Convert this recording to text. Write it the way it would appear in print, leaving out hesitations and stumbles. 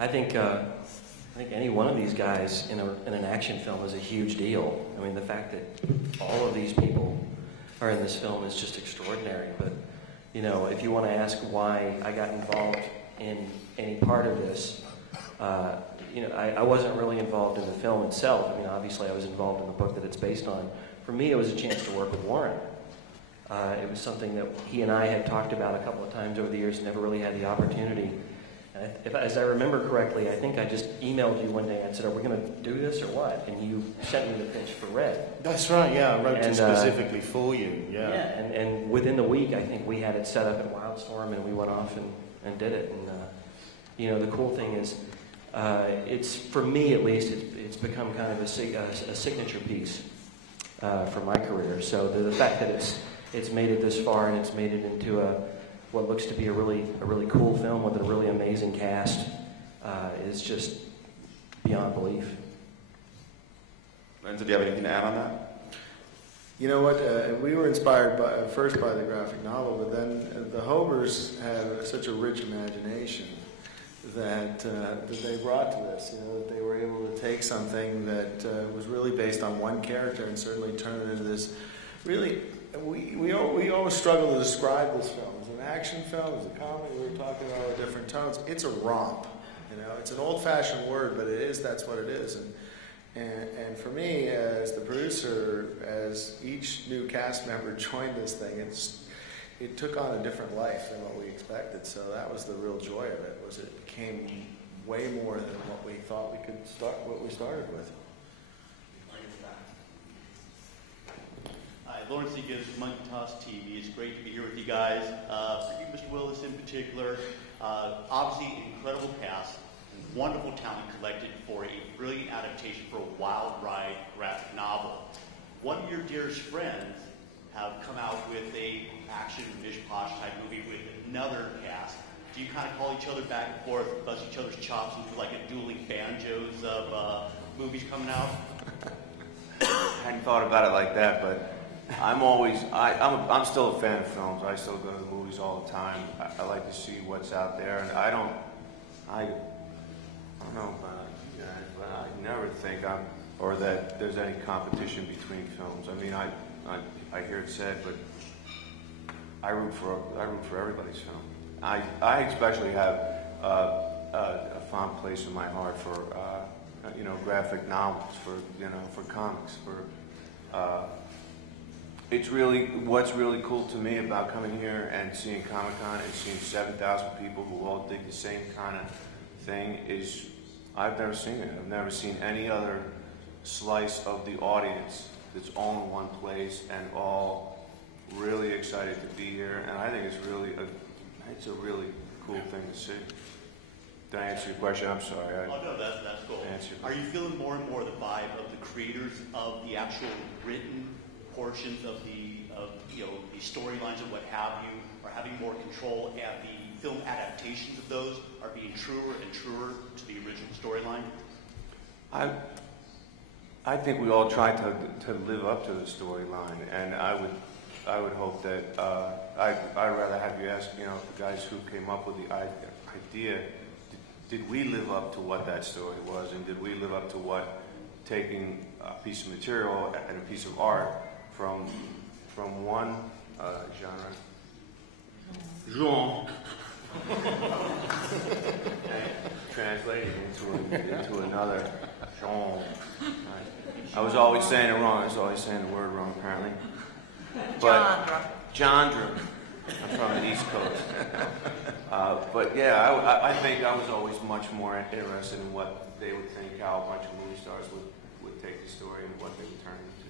I think any one of these guys in an action film is a huge deal. I mean, the fact that all of these people are in this film is just extraordinary. But, you know, if you want to ask why I got involved in any part of this, you know, I wasn't really involved in the film itself. I mean, obviously I was involved in the book that it's based on. For me, it was a chance to work with Warren. It was something that he and I had talked about a couple of times over the years and never really had the opportunity. And as I remember correctly, I think I just emailed you one day and said, "Are we going to do this or what?" And you sent me the pitch for Red. That's right, yeah. I wrote it specifically for you, yeah. Yeah, and within the week, I think we had it set up at Wildstorm, and we went off and did it. And, you know, the cool thing is, it's, for me at least, it's become kind of a signature piece for my career. So the fact that it's made it this far and it's made it into what looks to be a really cool film with a really amazing cast is just beyond belief. Lorenzo, do you have anything to add on that? You know what? We were inspired first by the graphic novel, but then the Hobers had such a rich imagination that they brought to this. You know, that they were able to take something that was really based on one character and certainly turn it into this. Really, we always struggle to describe this film. As an action film, as a comedy, we were talking about all the different tones. It's a romp. You know, it's an old-fashioned word, but that's what it is. And for me, as the producer, as each new cast member joined this thing, it took on a different life than what we expected. So that was the real joy of it. Was it became way more than what we thought we could start. What we started with. Hi, Lawrence Gibbs, Monkey Toss TV. It's great to be here with you guys. For you, Mr. Willis, in particular, obviously incredible cast, and wonderful talent collected for a brilliant adaptation for a wild ride graphic novel. One of your dearest friends have come out with a action mishposh type movie with another cast. Do you kind of call each other back and forth, bust each other's chops into like a dueling banjos of movies coming out? I hadn't thought about it like that, but I'm still a fan of films. I still go to the movies all the time. I like to see what's out there, and I don't know about you guys, but I never think or that there's any competition between films. I mean, I hear it said, but I root for everybody's film. I especially have a fond place in my heart for graphic novels, for comics, what's really cool to me about coming here and seeing Comic-Con and seeing 7,000 people who all dig the same kind of thing is I've never seen it. I've never seen any other slice of the audience that's all in one place and all really excited to be here. And I think it's a really cool thing to see. Did I answer your question? I'm sorry. No, that's cool. Are you feeling more and more the vibe of the creators of the actual written portions of the storylines and what have you, are having more control, and the film adaptations of those are being truer and truer to the original storyline? I think we all try to live up to the storyline, and I would hope that I'd rather have you ask the guys who came up with the idea. Did we live up to what that story was, and did we live up to what taking a piece of material and a piece of art from one genre translated into another genre. I was always saying it wrong. I was always saying the word wrong, apparently. Genre. I'm from the East Coast. But yeah, I think I was always much more interested in what they would think, how a bunch of movie stars would take the story and what they would turn it into.